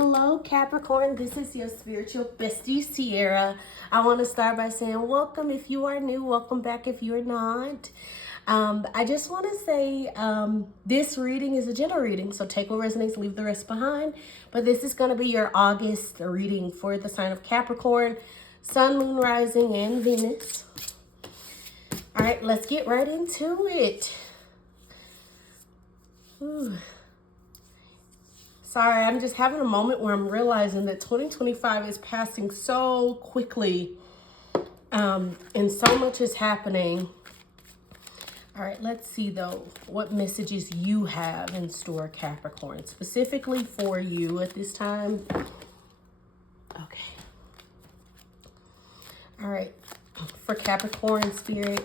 Hello, Capricorn. This is your spiritual bestie, Ciara. I want to start by saying welcome if you are new. Welcome back if you're not. I just want to say this reading is a general reading, so take what resonates, leave the rest behind. But this is going to be your August reading for the sign of Capricorn, Sun, Moon, Rising, and Venus. All right, let's get right into it. Ooh. Sorry, I'm just having a moment where I'm realizing that 2025 is passing so quickly, and so much is happening. All right, let's see though what messages you have in store, Capricorn, specifically for you at this time. Okay. All right, for Capricorn spirit,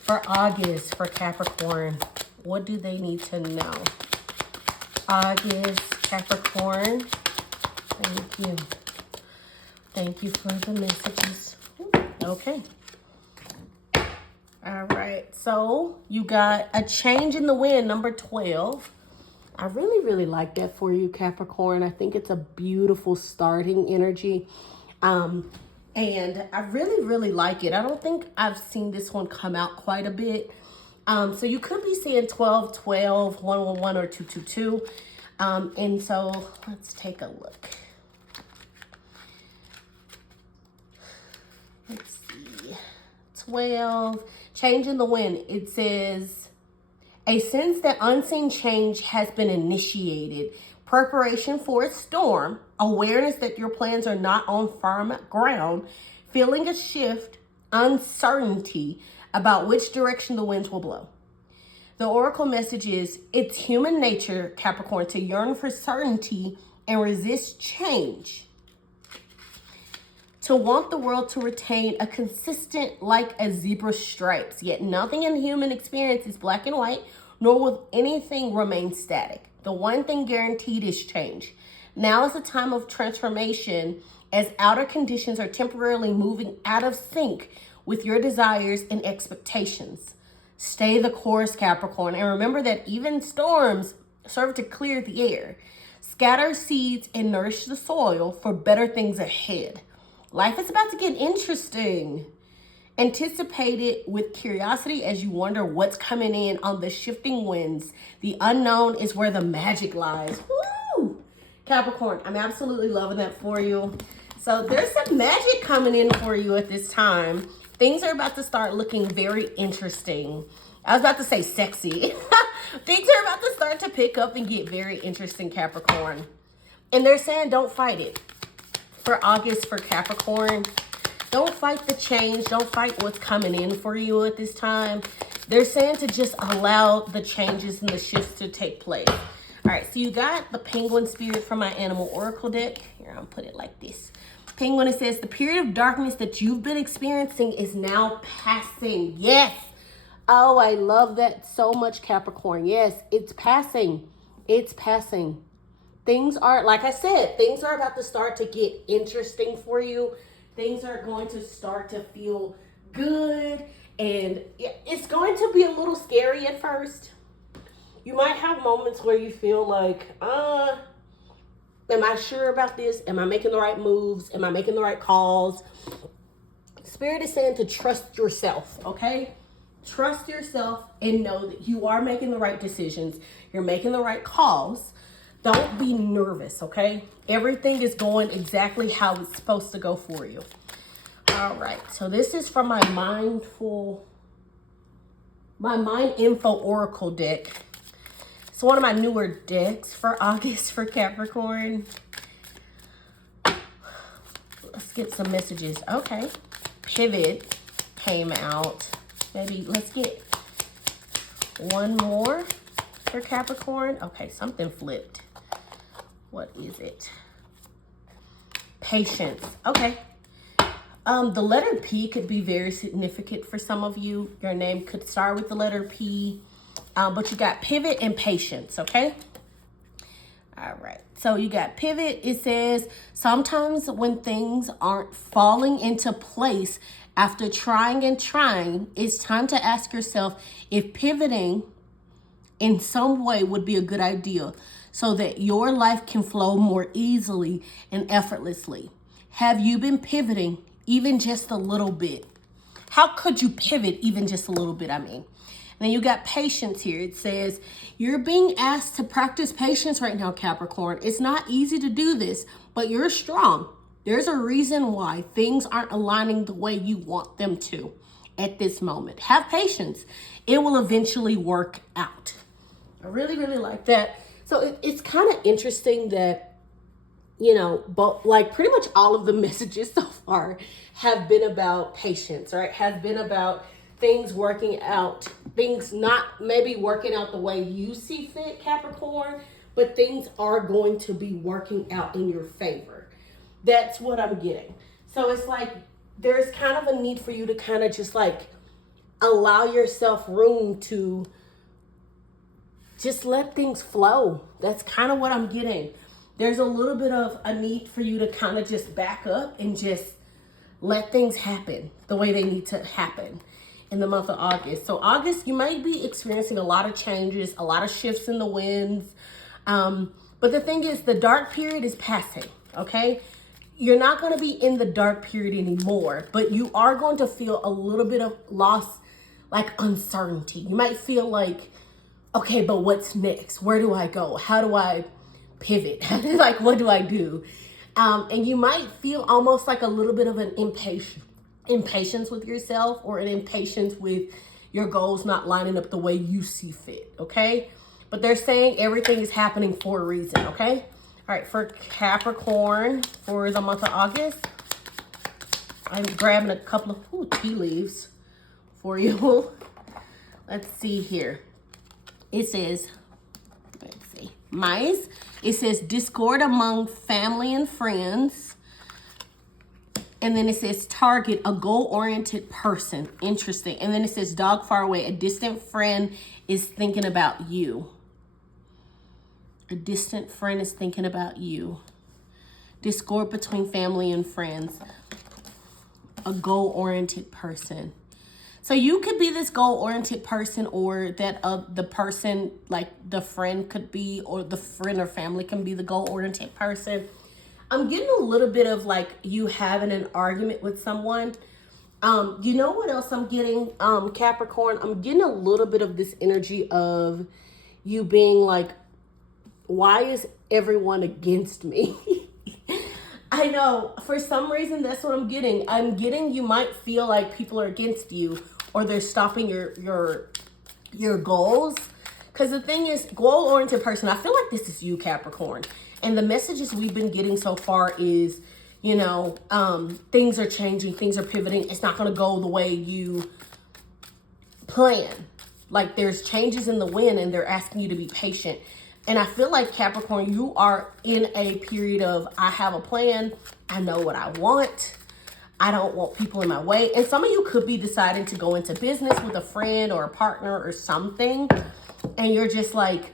for August, for Capricorn, what do they need to know? August, Capricorn. Thank you. Thank you for the messages. Okay. All right. So you got a change in the wind, number 12. I really like that for you, Capricorn. I think it's a beautiful starting energy. And I really like it. I don't think I've seen this one come out quite a bit. So you could be seeing 12, 12, 111, or 222. And so let's take a look. Let's see. 12, change in the wind. It says, a sense that unseen change has been initiated. Preparation for a storm. Awareness that your plans are not on firm ground. Feeling a shift. Uncertainty about which direction the winds will blow. The oracle message is, it's human nature, Capricorn, to yearn for certainty and resist change. To want the world to retain a consistent, like a zebra stripes, yet nothing in human experience is black and white, nor will anything remain static. The one thing guaranteed is change. Now is a time of transformation as outer conditions are temporarily moving out of sync with your desires and expectations. Stay the course, Capricorn, and remember that even storms serve to clear the air, scatter seeds, and nourish the soil for better things ahead. Life is about to get interesting. Anticipate it with curiosity as you wonder what's coming in on the shifting winds. The unknown is where the magic lies. Woo! Capricorn, I'm absolutely loving that for you. So there's some magic coming in for you at this time. Things are about to start looking very interesting. I was about to say sexy. Things are about to start to pick up and get very interesting, Capricorn. And they're saying don't fight it. For August, for Capricorn, don't fight the change. Don't fight what's coming in for you at this time. They're saying to just allow the changes and the shifts to take place. All right, so you got the Penguin spirit from my Animal Oracle deck. Here, I'll put it like this. Penguin, it says, the period of darkness that you've been experiencing is now passing. Yes. Oh, I love that so much, Capricorn. Yes, it's passing. It's passing. Things are, like I said, things are about to start to get interesting for you. Things are going to start to feel good. And it's going to be a little scary at first. You might have moments where you feel like, am I sure about this? Am I making the right moves? Am I making the right calls? Spirit is saying to trust yourself, okay? Trust yourself and know that you are making the right decisions. You're making the right calls. Don't be nervous, okay? Everything is going exactly how it's supposed to go for you. All right, so this is from my Mind Info Oracle deck. It's one of my newer decks for August for Capricorn. Let's get some messages. Okay. Pivot came out. Maybe let's get one more for Capricorn. Okay, something flipped. What is it? Patience. Okay. The letter P could be very significant for some of you. Your name could start with the letter P. But you got pivot and patience, okay? All right. So you got pivot. It says, sometimes when things aren't falling into place after trying and trying, it's time to ask yourself if pivoting in some way would be a good idea. so that your life can flow more easily and effortlessly. Have you been pivoting even just a little bit? How could you pivot even just a little bit, I mean? And then you got patience here. It says, you're being asked to practice patience right now, Capricorn. It's not easy to do this, but you're strong. There's a reason why things aren't aligning the way you want them to at this moment. Have patience. It will eventually work out. I really, really like that. So it's kind of interesting that, you know, but like pretty much all of the messages so far have been about patience, right? Has been about things working out, things not maybe working out the way you see fit, Capricorn, but things are going to be working out in your favor. That's what I'm getting. So it's like there's kind of a need for you to kind of just like allow yourself room to just let things flow. That's kind of what I'm getting. There's a little bit of a need for you to kind of just back up and just let things happen the way they need to happen in the month of August. So August, you might be experiencing a lot of changes, a lot of shifts in the winds. But the thing is, the dark period is passing, okay? You're not going to be in the dark period anymore, but you are going to feel a little bit of loss, like uncertainty. You might feel like, okay, but what's next? Where do I go? How do I pivot? Like, what do I do? And you might feel almost like a little bit of an impatience with yourself, or an impatience with your goals not lining up the way you see fit, okay? But they're saying everything is happening for a reason, okay? All right, for Capricorn, for the month of August, I'm grabbing a couple of tea leaves for you. Let's see here. It says, let's see, mice. It says discord among family and friends. And then it says target, a goal-oriented person. Interesting. And then it says dog far away. A distant friend is thinking about you. A distant friend is thinking about you. Discord between family and friends. A goal-oriented person. So you could be this goal-oriented person, or that the person, like the friend could be, or the friend or family can be the goal-oriented person. I'm getting a little bit of like you having an argument with someone. You know what else I'm getting, Capricorn? I'm getting a little bit of this energy of you being like, why is everyone against me? I know, for some reason, that's what I'm getting. I'm getting you might feel like people are against you, or they're stopping your goals. Because the thing is, goal-oriented person, I feel like this is you, Capricorn. And the messages we've been getting so far is, you know, things are changing, things are pivoting. It's not going to go the way you plan. Like there's changes in the wind, and they're asking you to be patient. And I feel like, Capricorn, you are in a period of, I have a plan. I know what I want. I don't want people in my way. And some of you could be deciding to go into business with a friend or a partner or something. And you're just like,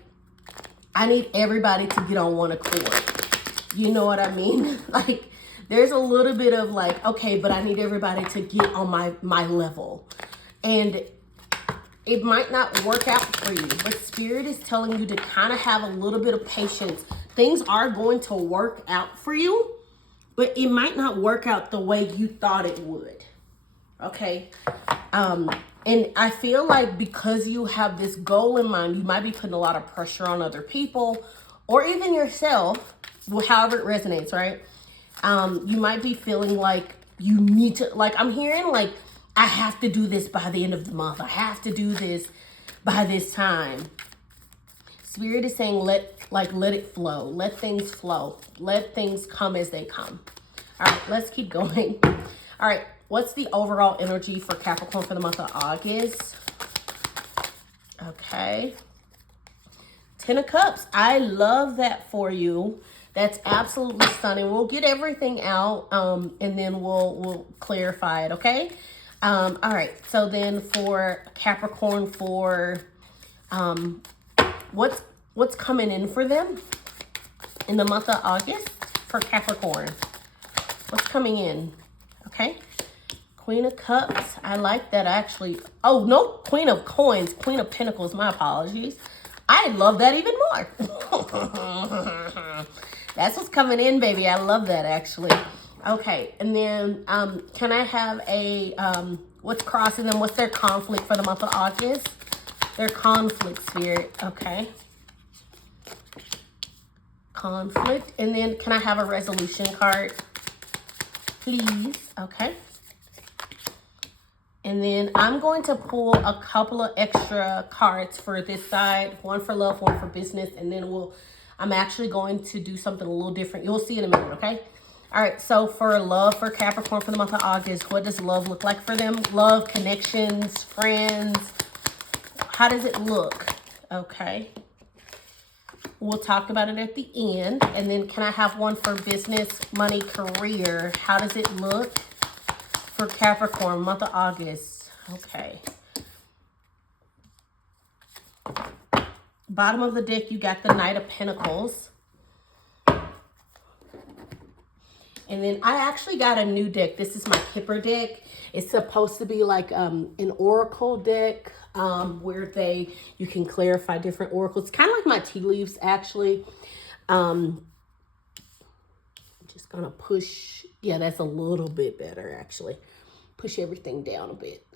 I need everybody to get on one accord. You know what I mean? Like, there's a little bit of like, okay, but I need everybody to get on my level. And it might not work out for you, but Spirit is telling you to kind of have a little bit of patience. Things are going to work out for you, but it might not work out the way you thought it would. Okay? And I feel like because you have this goal in mind, you might be putting a lot of pressure on other people, or even yourself, however it resonates, right? You might be feeling like you need to, like I'm hearing like, I have to do this by the end of the month. I have to do this by this time. Spirit is saying, let it flow. Let things flow. Let things come as they come. All right, let's keep going. All right, what's the overall energy for Capricorn for the month of August? Okay. 10 of Cups. I love that for you. That's absolutely stunning. We'll get everything out, and then we'll clarify it, okay? All right, so then for Capricorn, for what's coming in for them in the month of August for Capricorn? What's coming in? Okay, Queen of Cups. I like that actually. Oh no, Queen of Coins, Queen of Pentacles. My apologies. I love that even more. That's what's coming in, baby. I love that, actually. Okay, and then can I have a, what's crossing them? What's their conflict for the month of August? Their conflict, Spirit. Okay. Conflict. And then can I have a resolution card, please? Okay. And then I'm going to pull a couple of extra cards for this side. One for love, one for business. And then I'm actually going to do something a little different. You'll see in a minute, okay? All right, so for love for Capricorn for the month of August, what does love look like for them? Love, connections, friends. How does it look? Okay. We'll talk about it at the end. And then can I have one for business, money, career? How does it look for Capricorn, month of August? Okay. Bottom of the deck, you got the Knight of Pentacles. And then I actually got a new deck. This is my Kipper deck. It's supposed to be like an oracle deck where you can clarify different oracles. It's kind of like my tea leaves, actually. I'm just going to push. Yeah, that's a little bit better, actually. Push everything down a bit.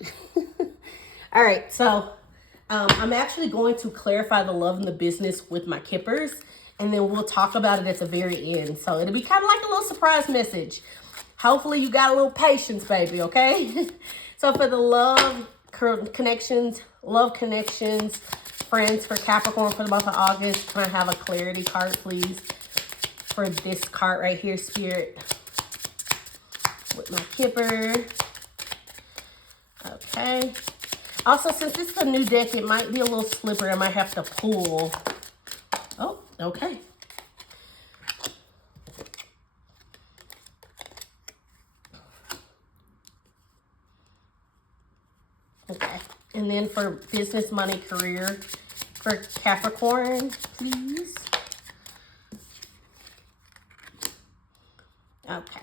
All right, so I'm actually going to clarify the love and the business with my Kippers. And then we'll talk about it at the very end. So it'll be kind of like a little surprise message. Hopefully you got a little patience, baby, okay? So for the love connections, friends for Capricorn for the month of August, can I have a clarity card, please? For this card right here, Spirit. With my Kipper. Okay. Also, since it's a new deck, it might be a little slippery. I might have to pull. Oh, okay. Okay. And then for business, money, career for Capricorn, please. Okay.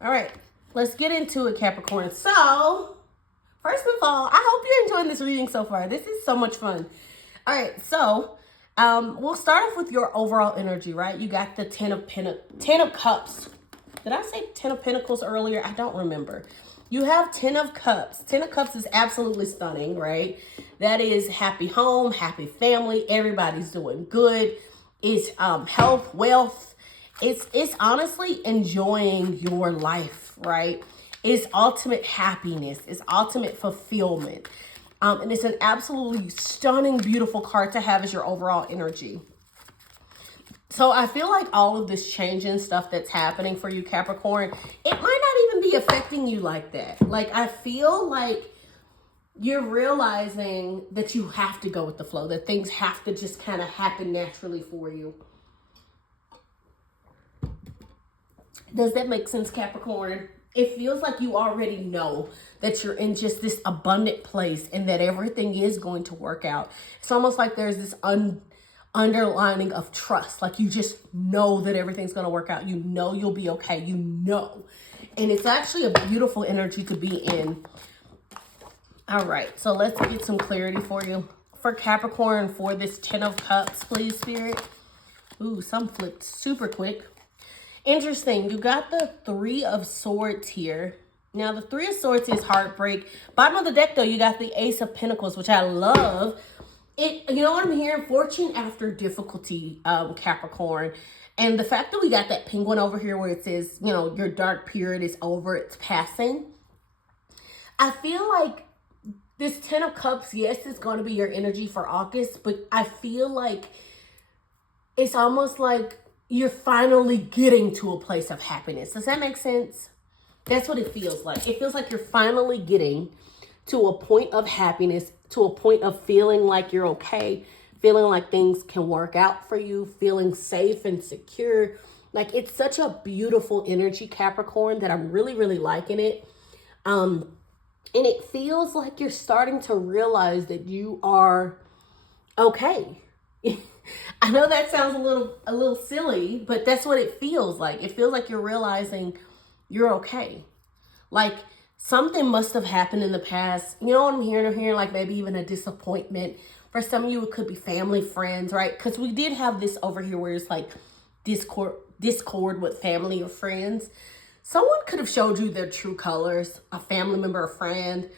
All right. Let's get into it, Capricorn. So, first of all, I hope you're enjoying this reading so far. This is so much fun. All right, so we'll start off with your overall energy, right? You got the Ten of Cups. Did I say 10 of Pentacles earlier? I don't remember. You have 10 of Cups. 10 of Cups is absolutely stunning, right? That is happy home, happy family. Everybody's doing good. It's health, wealth. It's honestly enjoying your life, right? It's ultimate happiness. It's ultimate fulfillment. And it's an absolutely stunning, beautiful card to have as your overall energy. So I feel like all of this changing stuff that's happening for you, Capricorn, it might not even be affecting you like that. Like, I feel like you're realizing that you have to go with the flow, that things have to just kind of happen naturally for you. Does that make sense, Capricorn? It feels like you already know that you're in just this abundant place and that everything is going to work out. It's almost like there's this underlining of trust. Like you just know that everything's going to work out. You know you'll be okay. You know. And it's actually a beautiful energy to be in. All right. So let's get some clarity for you. For Capricorn, for this 10 of Cups, please, Spirit. Ooh, some flipped super quick. Interesting. You got the 3 of Swords here. Now, the 3 of Swords is heartbreak. Bottom of the deck, though, you got the Ace of Pentacles, which I love. You know what I'm hearing? Fortune after difficulty, Capricorn. And the fact that we got that penguin over here where it says, you know, your dark period is over, it's passing. I feel like this 10 of Cups, yes, it's going to be your energy for August, but I feel like it's almost like you're finally getting to a place of happiness. Does that make sense? That's what it feels like. It feels like you're finally getting to a point of happiness, to a point of feeling like you're okay, feeling like things can work out for you, feeling safe and secure. Like, it's such a beautiful energy, Capricorn, that I'm really, really liking it. And it feels like you're starting to realize that you are okay. I know that sounds a little silly, but that's what it feels like. It feels like you're realizing you're okay. Like something must have happened in the past. You know what I'm hearing? I'm hearing like maybe even a disappointment For some of you, it could be family, friends, right? Because we did have this over here where it's like discord with family or friends. Someone could have showed you their true colors, a family member, a friend.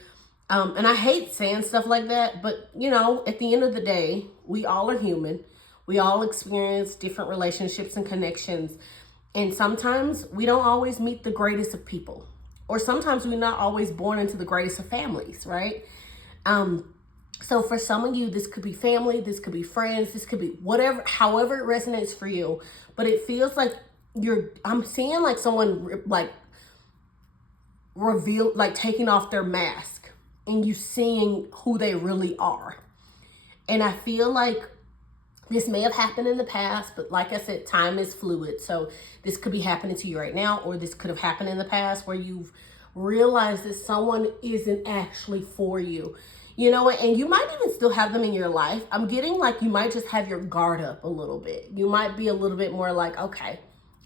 And I hate saying stuff like that, but you know, at the end of the day, we all are human. We all experience different relationships and connections. And sometimes we don't always meet the greatest of people. Or sometimes we're not always born into the greatest of families, right? So for some of you, this could be family, this could be friends, this could be whatever, however it resonates for you. But it feels like I'm seeing like someone like reveal, like taking off their mask and you seeing who they really are. And I feel like this may have happened in the past, but like I said, time is fluid. So this could be happening to you right now, or this could have happened in the past where you've realized that someone isn't actually for you. You know, and you might even still have them in your life. I'm getting like you might just have your guard up a little bit. You might be a little bit more like, okay,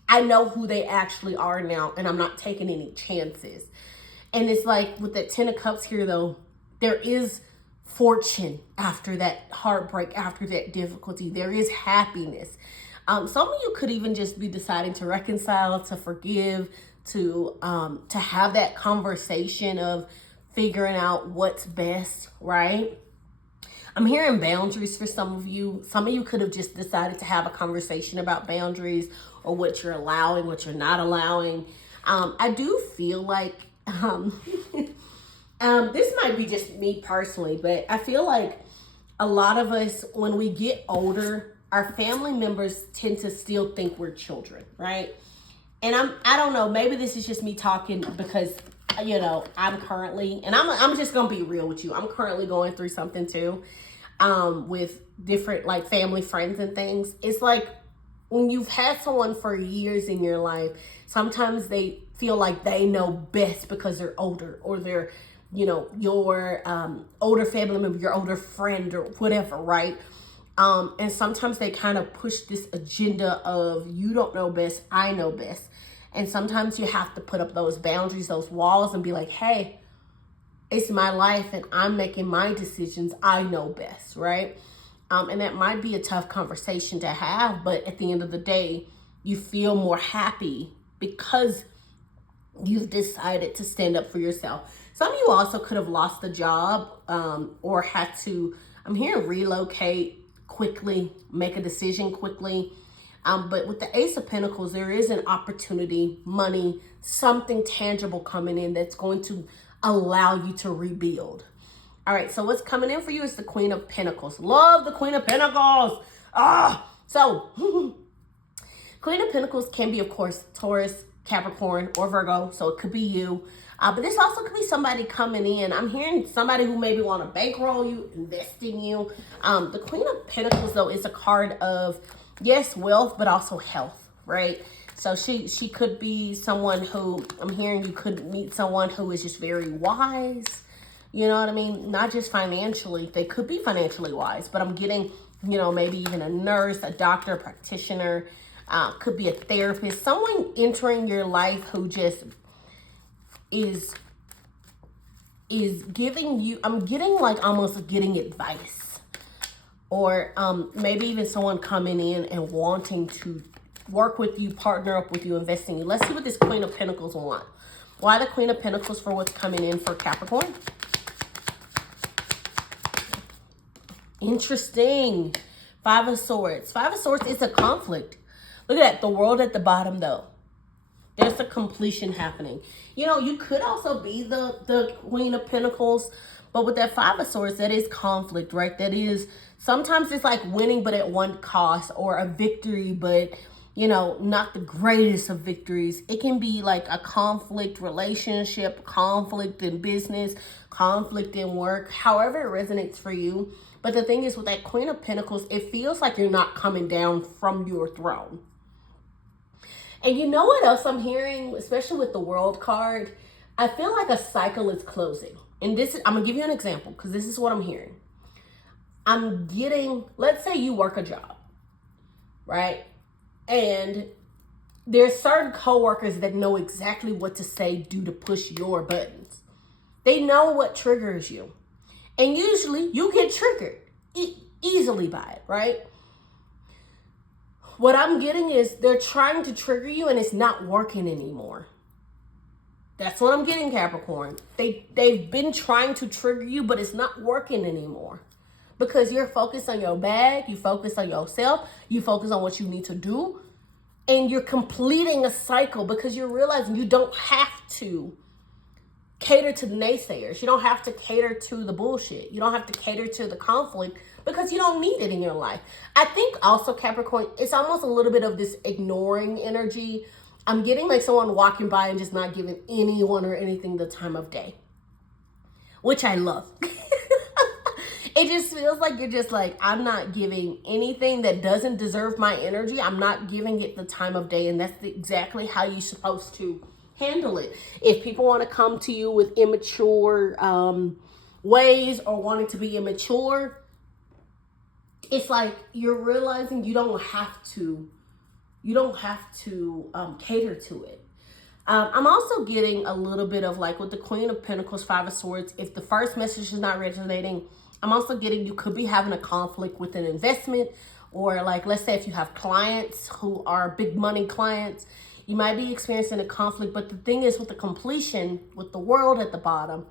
I know who they actually are now, and I'm not taking any chances. And it's like with that 10 of Cups here, though, there is fortune after that heartbreak, after that difficulty. There is happiness. Some of you could even just be deciding to reconcile, to forgive, to have that conversation of figuring out what's best, right? I'm hearing boundaries for some of you. Some of you could have just decided to have a conversation about boundaries or what you're allowing, what you're not allowing. I do feel like, this might be just me personally, but I feel like a lot of us, when we get older, our family members tend to still think we're children, right? And I don't know, maybe this is just me talking because, you know, I'm currently, and I'm just gonna be real with you. I'm currently going through something too, with different like family, friends and things. It's like when you've had someone for years in your life, sometimes they feel like they know best because they're older, or they're, you know, your older family member, your older friend or whatever, right? And sometimes they kind of push this agenda of you don't know best, I know best. And sometimes you have to put up those boundaries, those walls, and be like, hey, it's my life and I'm making my decisions. I know best, right? And that might be a tough conversation to have, but at the end of the day, you feel more happy because you've decided to stand up for yourself. Some of you also could have lost a job, or had to, I'm hearing relocate quickly, make a decision quickly. But with the Ace of Pentacles, there is an opportunity, money, something tangible coming in that's going to allow you to rebuild. All right, so what's coming in for you is the Queen of Pentacles. Love the Queen of Pentacles. So Queen of Pentacles can be, of course, Taurus, Capricorn, or Virgo. So it could be you. But this also could be somebody coming in. I'm hearing somebody who maybe want to bankroll you, invest in you. The Queen of Pentacles, though, is a card of, yes, wealth, but also health, right? So she could be someone who, I'm hearing you could meet someone who is just very wise. You know what I mean? Not just financially. They could be financially wise, but I'm getting, you know, maybe even a nurse, a doctor, a practitioner, could be a therapist, someone entering your life who just is giving you, I'm getting like almost getting advice, or maybe even someone coming in and wanting to work with you, partner up with you, invest in you. Let's see what this Queen of Pentacles wants. Why the Queen of Pentacles for what's coming in for Capricorn? Interesting. Five of Swords. Five of Swords is a conflict. Look at that. The World at the bottom, though. There's a completion happening. You know, you could also be the Queen of Pentacles, but with that Five of Swords, that is conflict, right? That is, sometimes it's like winning, but at one cost, or a victory, but, you know, not the greatest of victories. It can be like a conflict relationship, conflict in business, conflict in work, however it resonates for you. But the thing is, with that Queen of Pentacles, it feels like you're not coming down from your throne. And you know what else I'm hearing, especially with the World card? I feel like a cycle is closing. And this is, I'm going to give you an example because this is what I'm hearing. I'm getting, let's say you work a job, right? And there's certain coworkers that know exactly what to say, do to push your buttons. They know what triggers you. And usually you get triggered. easily by it, right? What I'm getting is they're trying to trigger you and it's not working anymore. That's what I'm getting, Capricorn. They've been trying to trigger you, but it's not working anymore. Because you're focused on your bag, you focus on yourself, you focus on what you need to do, and you're completing a cycle because you're realizing you don't have to cater to the naysayers. You don't have to cater to the bullshit. You don't have to cater to the conflict because you don't need it in your life. I think also, Capricorn, it's almost a little bit of this ignoring energy. I'm getting like someone walking by and just not giving anyone or anything the time of day, which I love. It just feels like you're just like, I'm not giving anything that doesn't deserve my energy. I'm not giving it the time of day. And that's exactly how you're supposed to handle it. If people want to come to you with immature ways or wanting to be immature, it's like you're realizing you don't have to cater to it. I'm also getting a little bit of like with the Queen of Pentacles, Five of Swords. If the first message is not resonating, I'm also getting you could be having a conflict with an investment, or like, let's say if you have clients who are big money clients, you might be experiencing a conflict. But the thing is, with the completion, with the world at the bottom,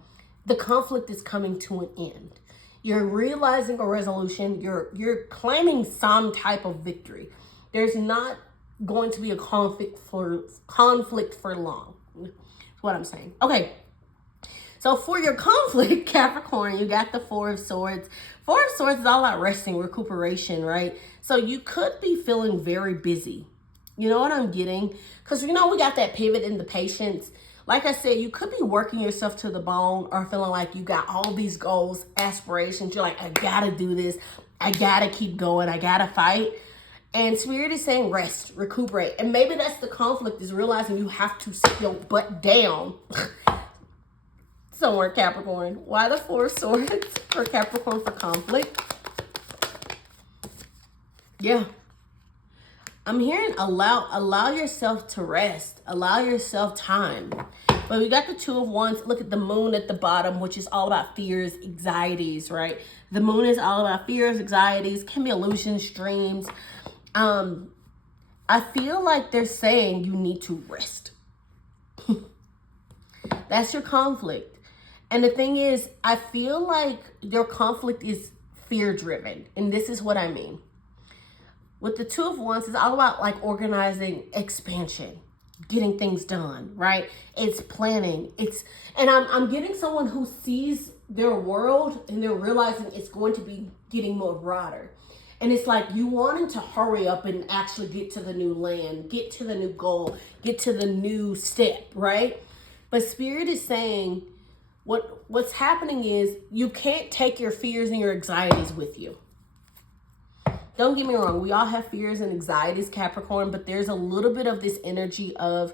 the conflict is coming to an end. You're realizing a resolution. You're claiming some type of victory. There's not going to be a conflict for long. That's what I'm saying. Okay. So for your conflict, Capricorn, you got the Four of Swords. Four of Swords is all about resting, recuperation, right? So you could be feeling very busy. You know what I'm getting? Because, we got that pivot in the patience. Like I said, you could be working yourself to the bone or feeling like you got all these goals, aspirations. You're like, I got to do this. I got to keep going. I got to fight. And Spirit is saying rest, recuperate. And maybe that's the conflict, is realizing you have to sit your butt down somewhere, Capricorn. Why the Four of Swords for Capricorn for conflict? Yeah. I'm hearing allow yourself to rest. Allow yourself time. But we got the Two of Wands. Look at the Moon at the bottom, which is all about fears, anxieties, right? The Moon is all about fears, anxieties, can be illusions, dreams. I feel like they're saying you need to rest. That's your conflict. And the thing is, I feel like your conflict is fear-driven. And this is what I mean. With the Two of Wands, it's all about like organizing, expansion, getting things done, right? It's planning. And I'm getting someone who sees their world and they're realizing it's going to be getting more broader. And it's like you wanting to hurry up and actually get to the new land, get to the new goal, get to the new step, right? But Spirit is saying what's happening is you can't take your fears and your anxieties with you. Don't get me wrong. We all have fears and anxieties, Capricorn, but there's a little bit of this energy of,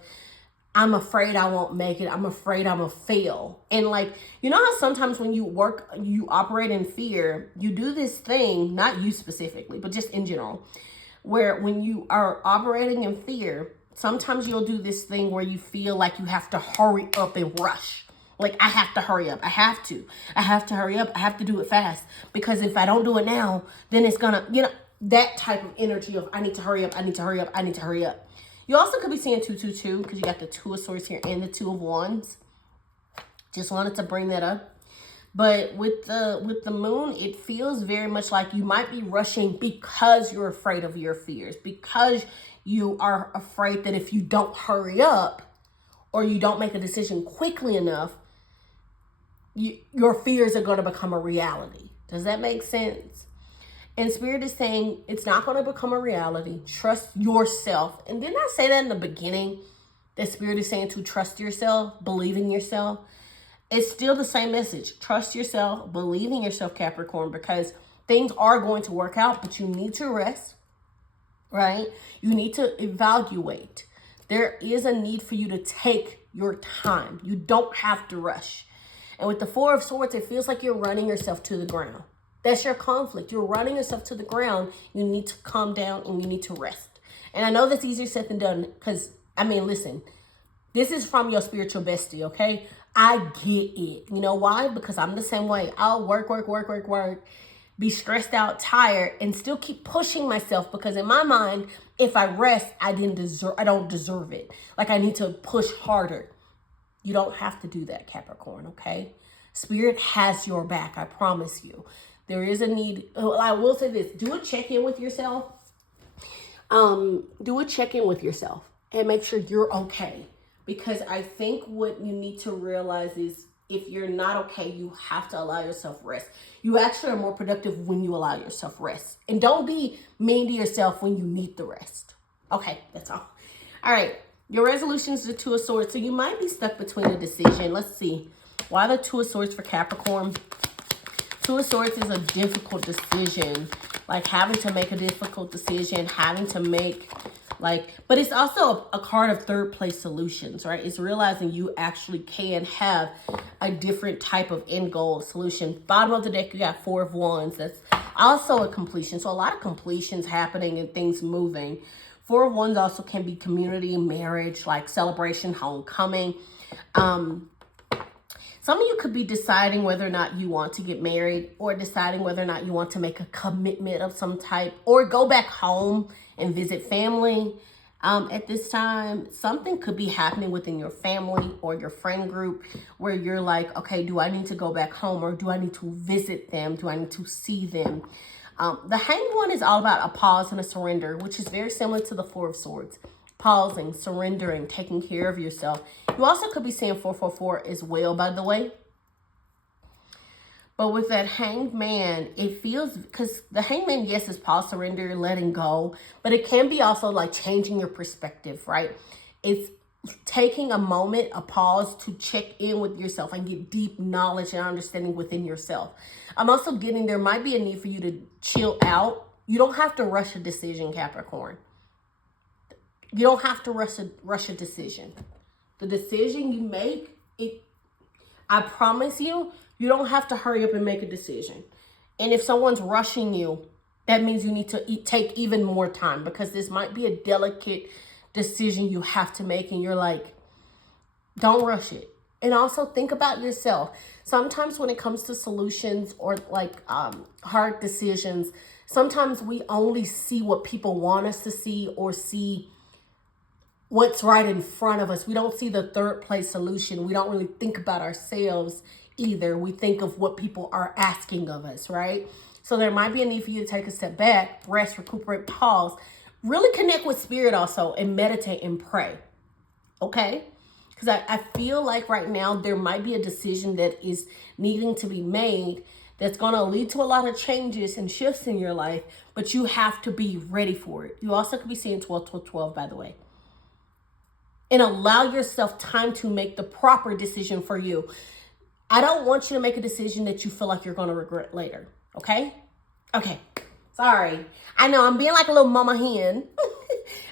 I'm afraid I won't make it. I'm afraid I'm gonna fail. And like, you know how sometimes when you operate in fear, you do this thing, not you specifically, but just in general, where when you are operating in fear, sometimes you'll do this thing where you feel like you have to hurry up and rush. Like, I have to hurry up. I have to hurry up. I have to do it fast. Because if I don't do it now, then it's gonna, that type of energy of, I need to hurry up. I need to hurry up. I need to hurry up. You also could be seeing 222 because you got the Two of Swords here and the Two of Wands. Just wanted to bring that up. But with the Moon, it feels very much like you might be rushing because you're afraid of your fears. Because you are afraid that if you don't hurry up or you don't make a decision quickly enough, your fears are going to become a reality. Does that make sense? And Spirit is saying it's not going to become a reality. Trust yourself. And didn't I say that in the beginning? That Spirit is saying to trust yourself, believe in yourself. It's still the same message. Trust yourself, believe in yourself, Capricorn, because things are going to work out, but you need to rest, right? You need to evaluate. There is a need for you to take your time. You don't have to rush. And with the Four of Swords, it feels like you're running yourself to the ground. That's your conflict. You're running yourself to the ground. You need to calm down and you need to rest. And I know that's easier said than done because, listen, this is from your spiritual bestie, okay? I get it. You know why? Because I'm the same way. I'll work. be stressed out, tired, and still keep pushing myself, because in my mind, if I rest, I don't deserve it. Like, I need to push harder. You don't have to do that, Capricorn, okay? Spirit has your back, I promise you. There is a need. I will say this, do a check-in with yourself. Do a check-in with yourself and make sure you're okay. Because I think what you need to realize is, if you're not okay, you have to allow yourself rest. You actually are more productive when you allow yourself rest. And don't be mean to yourself when you need the rest. Okay, that's all. All right, your resolution is the Two of Swords. So you might be stuck between a decision. Let's see. Why the Two of Swords for Capricorn? Two of Swords is a difficult decision. Like, having to make a difficult decision, having to make... but it's also a card of third place solutions, right? It's realizing you actually can have a different type of end goal solution. Bottom of the deck, you got Four of Wands. That's also a completion. So a lot of completions happening and things moving. Four of Wands also can be community, marriage, like celebration, homecoming. Some of you could be deciding whether or not you want to get married, or deciding whether or not you want to make a commitment of some type, or go back home and visit family. At this time, something could be happening within your family or your friend group where you're like, okay, do I need to go back home, or do I need to visit them? Do I need to see them? The Hanged One is all about a pause and a surrender, which is very similar to the Four of Swords. Pausing, surrendering, taking care of yourself. You also could be seeing 444 as well, by the way. But with that Hanged Man, it feels, because the Hanged Man, yes, is pause, surrender, letting go. But it can be also like changing your perspective, right? It's taking a moment, a pause to check in with yourself and get deep knowledge and understanding within yourself. I'm also getting, there might be a need for you to chill out. You don't have to rush a decision, Capricorn. You don't have to rush a decision. The decision you make, I promise you, you don't have to hurry up and make a decision. And if someone's rushing you, that means you need to take even more time, because this might be a delicate decision you have to make, and you're like, don't rush it. And also think about yourself. Sometimes when it comes to solutions or like hard decisions, sometimes we only see what people want us to see, or see what's right in front of us. We don't see the third place solution. We don't really think about ourselves either. We think of what people are asking of us, right? So there might be a need for you to take a step back, rest, recuperate, pause, really connect with spirit also, and meditate and pray, okay? Because I feel like right now there might be a decision that is needing to be made that's going to lead to a lot of changes and shifts in your life, but you have to be ready for it. You also could be seeing 12, 12, 12, by the way. And allow yourself time to make the proper decision for you. I don't want you to make a decision that you feel like you're going to regret later. Okay? Okay. Sorry. I know I'm being like a little mama hen.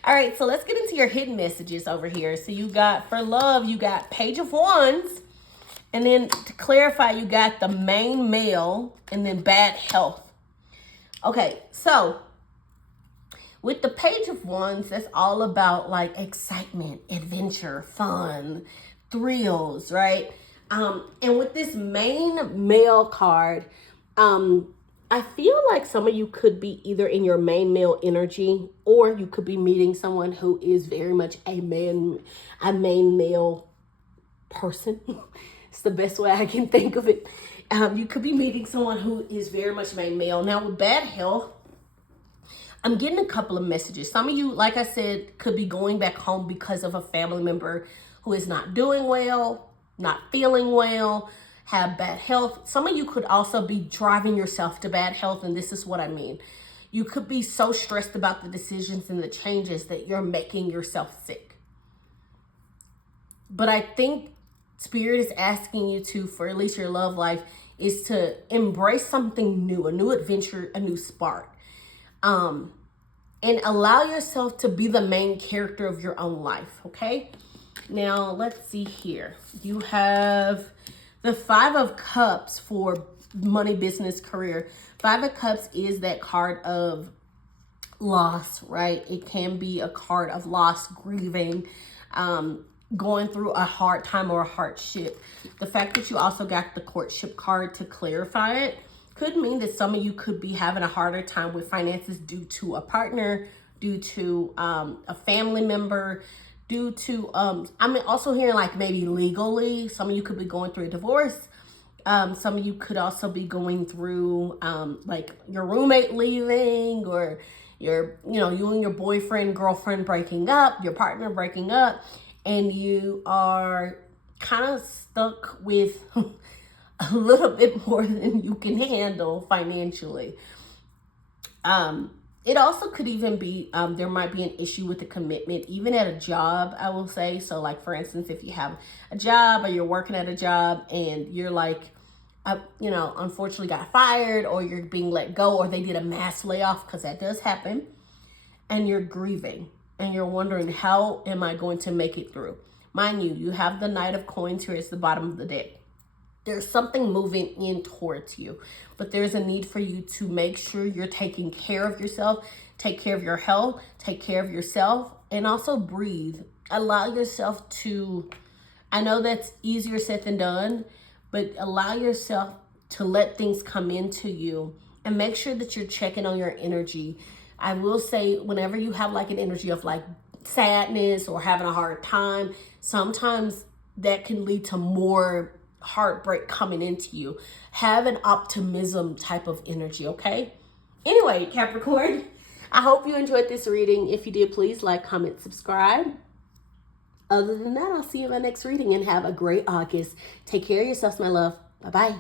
All right. So let's get into your hidden messages over here. So you got, for love, you got Page of Wands. And then to clarify, you got the main male and then bad health. Okay. So with the Page of Wands, that's all about like excitement, adventure, fun, thrills, right? And with this main male card, I feel like some of you could be either in your main male energy, or you could be meeting someone who is very much a main male person. It's the best way I can think of it. You could be meeting someone who is very much main male. Now with bad health, I'm getting a couple of messages. Some of you, like I said, could be going back home because of a family member who is not doing well, not feeling well, have bad health. Some of you could also be driving yourself to bad health, and this is what I mean. You could be so stressed about the decisions and the changes that you're making yourself sick. But I think Spirit is asking you to, for at least your love life, is to embrace something new, a new adventure, a new spark. And allow yourself to be the main character of your own life, okay? Now, let's see here. You have the Five of Cups for money, business, career. Five of Cups is that card of loss, right? It can be a card of loss, grieving, going through a hard time or a hardship. The fact that you also got the courtship card to clarify it Could mean that some of you could be having a harder time with finances due to a partner, due to a family member, due to, I'm also hearing like maybe legally, some of you could be going through a divorce. Some of you could also be going through like your roommate leaving, or you and your boyfriend, girlfriend breaking up, your partner breaking up, and you are kind of stuck with a little bit more than you can handle financially. It also could even be, there might be an issue with the commitment, even at a job, I will say. So like, for instance, if you have a job or you're working at a job and you're like, unfortunately got fired, or you're being let go, or they did a mass layoff, because that does happen, and you're grieving and you're wondering, how am I going to make it through? Mind you, you have the Knight of Coins here. It's the bottom of the deck. There's something moving in towards you, but there's a need for you to make sure you're taking care of yourself, take care of your health, take care of yourself, and also breathe. Allow yourself to, I know that's easier said than done, but allow yourself to let things come into you, and make sure that you're checking on your energy. I will say, whenever you have like an energy of like sadness or having a hard time, sometimes that can lead to more heartbreak coming into you. Have an optimism type of energy, okay? Anyway, Capricorn, I hope you enjoyed this reading. If you did, please like, comment, subscribe. Other than that, I'll see you in my next reading, and have a great August. Take care of yourselves, my love. Bye-bye.